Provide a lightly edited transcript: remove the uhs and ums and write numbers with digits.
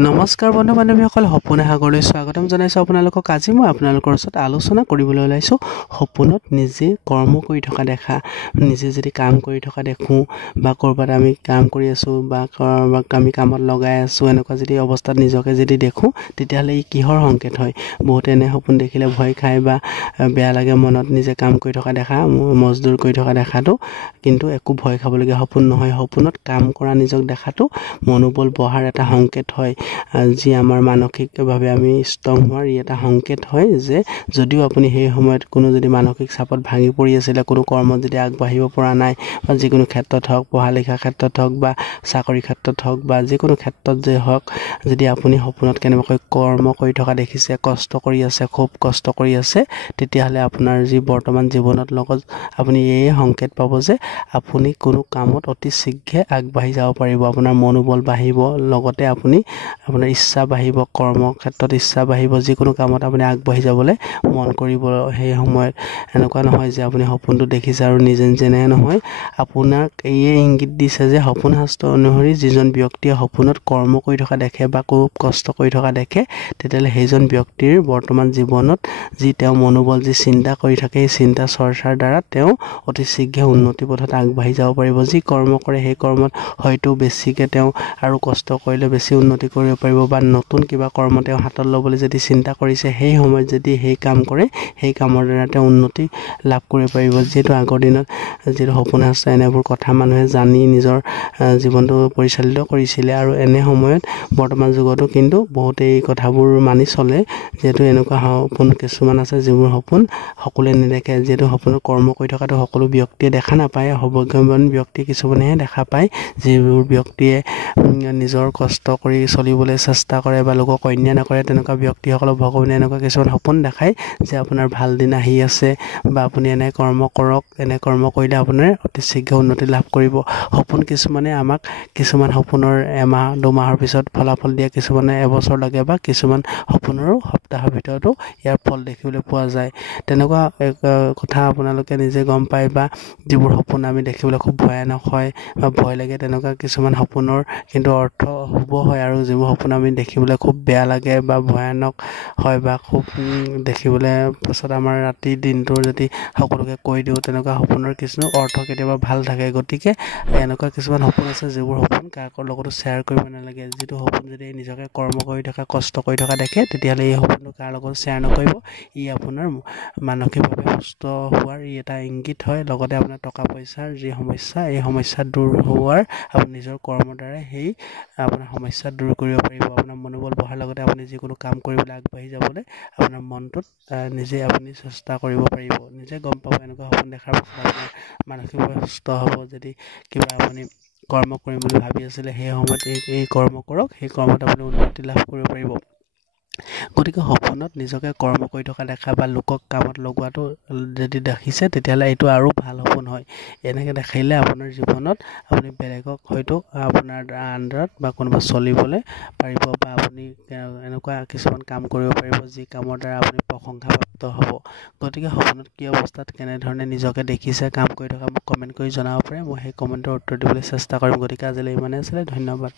নমস্কাৰ বন্ধু বান্ধৱীসকল, সপোন সাগৰলৈ স্বাগতম জনাইছোঁ আপোনালোকক। আজি মই আপোনালোকৰ ওচৰত আলোচনা কৰিবলৈ ওলাইছোঁ সপোনত নিজে কৰ্ম কৰি থকা দেখা। নিজে যদি কাম কৰি থকা দেখোঁ বা ক'ৰবাত আমি কাম কৰি আছোঁ বা আমি কামত লগাই আছোঁ, এনেকুৱা যদি অৱস্থাত নিজকে যদি দেখোঁ, তেতিয়াহ'লে ই কিহৰ সংকেত হয়? বহুতে এনে সপোন দেখিলে ভয় খায় বা বেয়া লাগে মনত, নিজে কাম কৰি থকা দেখা, মজদুৰ কৰি থকা দেখাটো। কিন্তু একো ভয় খাবলগীয়া সপোন নহয়। সপোনত কাম কৰা নিজক দেখাটো মনোবল বঢ়াৰ এটা সংকেত হয়, যি আমাৰ মানসিকভাৱে আমি ষ্ট্ৰং হোৱাৰ ই এটা সংকেত হয় যে যদিও আপুনি সেই সময়ত কোনো যদি মানসিক চাপত ভাঙি পৰি আছিলে, কোনো কৰ্মত যদি আগবাঢ়িব পৰা নাই বা যিকোনো ক্ষেত্ৰত হওক, পঢ়া লিখা ক্ষেত্ৰত হওক বা চাকৰি ক্ষেত্ৰত হওক বা যিকোনো ক্ষেত্ৰত যে হওক, যদি আপুনি সপোনত কেনেবাকৈ কৰ্ম কৰি থকা দেখিছে, কষ্ট কৰি আছে, খুব কষ্ট কৰি আছে, তেতিয়াহ'লে আপোনাৰ যি বৰ্তমান জীৱনত লগত আপুনি এই সংকেত পাব যে আপুনি কোনো কামত অতি শীঘ্ৰে আগবাঢ়ি যাব পাৰিব। আপোনাৰ মনোবল বাঢ়িব, লগতে আপোনাৰ ইচ্ছা বাঢ়িব, কৰ্মক্ষেত্ৰত ইচ্ছা বাঢ়িব, যিকোনো কামত আপুনি আগবাঢ়ি যাবলৈ মন কৰিব। সেই সময়ত এনেকুৱা নহয় যে আপুনি সপোনটো দেখিছে আৰু নিজে যেনে নহয়, আপোনাক এইয়ে ইংগিত দিছে যে সপোন শাস্ত্ৰ অনুসৰি যিজন ব্যক্তিয়ে সপোনত কৰ্ম কৰি থকা দেখে বা খুব কষ্ট কৰি থকা দেখে, তেতিয়াহ'লে সেইজন ব্যক্তিৰ বৰ্তমান জীৱনত যি তেওঁ মনোবল, যি চিন্তা কৰি থাকে, সেই চিন্তা চৰ্চাৰ দ্বাৰা তেওঁ অতি শীঘ্ৰে উন্নতি পথত আগবাঢ়ি যাব পাৰিব। যি কৰ্ম কৰে সেই কৰ্মত হয়তো বেছিকৈ তেওঁ আৰু কষ্ট কৰিলে বেছি উন্নতি কৰিব পাৰিব বা নতুন কিবা কৰ্ম তেওঁ হাতত ল'বলৈ যদি চিন্তা কৰিছে, সেই সময়ত যদি সেই কাম কৰে, সেই কামৰ দ্বাৰা তেওঁ উন্নতি লাভ কৰিব পাৰিব। যিহেতু আগৰ দিনত যিটো সপোন আছে, এনেবোৰ কথা মানুহে জানি নিজৰ জীৱনটো পৰিচালিত কৰিছিলে আৰু এনে সময়ত বৰ্তমান যুগতো কিন্তু বহুতে এই কথাবোৰ মানি চলে। যিহেতু এনেকুৱা সপোন কিছুমান আছে যিবোৰ সপোন সকলোৱে নেদেখে। যিহেতু সপোনত কৰ্ম কৰি থকাটো সকলো ব্যক্তিয়ে দেখা নাপায়, সৌভাগ্যৱান ব্যক্তি কিছুমানেহে দেখা পায়, যিবোৰ ব্যক্তিয়ে নিজৰ কষ্ট কৰি চলিবলৈ চেষ্টা কৰে বা লোকক অন্যায় নকৰে। তেনেকুৱা ব্যক্তিসকলক ভগৱানে এনেকুৱা কিছুমান সপোন দেখায় যে আপোনাৰ ভাল দিন আহি আছে বা আপুনি এনে কৰ্ম কৰক, এনে কৰ্ম কৰিলে আপোনাৰ অতি শীঘ্ৰে উন্নতি লাভ কৰিব। সপোন কিছুমানে আমাক কিছুমান সপোনৰ এমাহ দুমাহৰ পিছত ফলাফল দিয়ে, কিছুমানে এবছৰ লাগে বা কিছুমান সপোনৰো সপ্তাহৰ ভিতৰতো ইয়াৰ ফল দেখিবলৈ পোৱা যায়। তেনেকুৱা কথা আপোনালোকে নিজে গম পায় বা যিবোৰ সপোন আমি দেখিবলৈ খুব ভয়ানক হয় বা ভয় লাগে, তেনেকুৱা কিছুমান সপোনৰ কিন্তু অৰ্থ শুভ হয়। আৰু যিবোৰ সপোন আমি দেখিবলৈ খুব বেয়া লাগে বা ভয়ানক হয় বা খুব দেখিবলৈ পাছত আমাৰ ৰাতি দিনটোৰ যদি সকলোকে কৈ দিওঁ, তেনেকুৱা সপোনৰ কিছু অৰ্থ কেতিয়াবা ভাল থাকে। গতিকে এনেকুৱা কিছুমান সপোন আছে যিবোৰ সপোন কাকো লগতো শ্বেয়াৰ কৰিব নালাগে। যিটো সপোন যদি নিজকে কৰ্ম কৰি থকা, কষ্ট কৰি থকা দেখে, তেতিয়াহ'লে এই সপোনটো কাৰ লগত শ্বেয়াৰ নকৰিব। ই আপোনাৰ মানসিকভাৱে সুস্থ হোৱাৰ ই এটা ইংগিত হয়। লগতে আপোনাৰ টকা পইচাৰ যি সমস্যা, এই সমস্যা দূৰ হোৱাৰ আপুনি নিজৰ কৰ্মৰ দ্বাৰা সেই আপোনাৰ সমস্যা দূৰ কৰিব পাৰিব। আপোনাৰ মনোবল বঢ়াৰ লগতে আপুনি যিকোনো কাম কৰিবলৈ আগবাঢ়ি যাবলৈ আপোনাৰ মনটোত নিজে আপুনি চেষ্টা কৰিব পাৰিব। নিজে গম পাব এনেকুৱা সপোন দেখাৰ পাছত আপোনাৰ মানসিকভাৱে সুস্থ হ'ব। যদি কিবা আপুনি কৰ্ম কৰিম বুলি ভাবি আছিলে, সেই সময়ত এই কৰ্ম কৰক, সেই কৰ্মত আপুনি উন্নতি লাভ কৰিব পাৰিব। গতিকে সপোনত নিজকে কৰ্ম কৰি থকা দেখা বা লোকক কামত লগোৱাটো যদি দেখিছে, তেতিয়াহ'লে এইটো আৰু ভাল সপোন হয়। এনেকৈ দেখিলে আপোনাৰ জীৱনত আপুনি বেলেগক হয়তো আপোনাৰ আণ্ডাৰত বা কোনোবা চলিবলৈ পাৰিব বা আপুনি এনেকুৱা কিছুমান কাম কৰিব পাৰিব যি কামৰ দ্বাৰা আপুনি প্ৰশংসাপ্ৰাপ্ত হ'ব। গতিকে সপোনত কি অৱস্থাত কেনেধৰণে নিজকে দেখিছে কাম কৰি থকা, মোক কমেণ্ট কৰি জনাব পাৰে। মই সেই কমেণ্টৰ উত্তৰ দিবলৈ চেষ্টা কৰিম। গতিকে আজিলৈ ইমানেই আছিলে, ধন্যবাদ।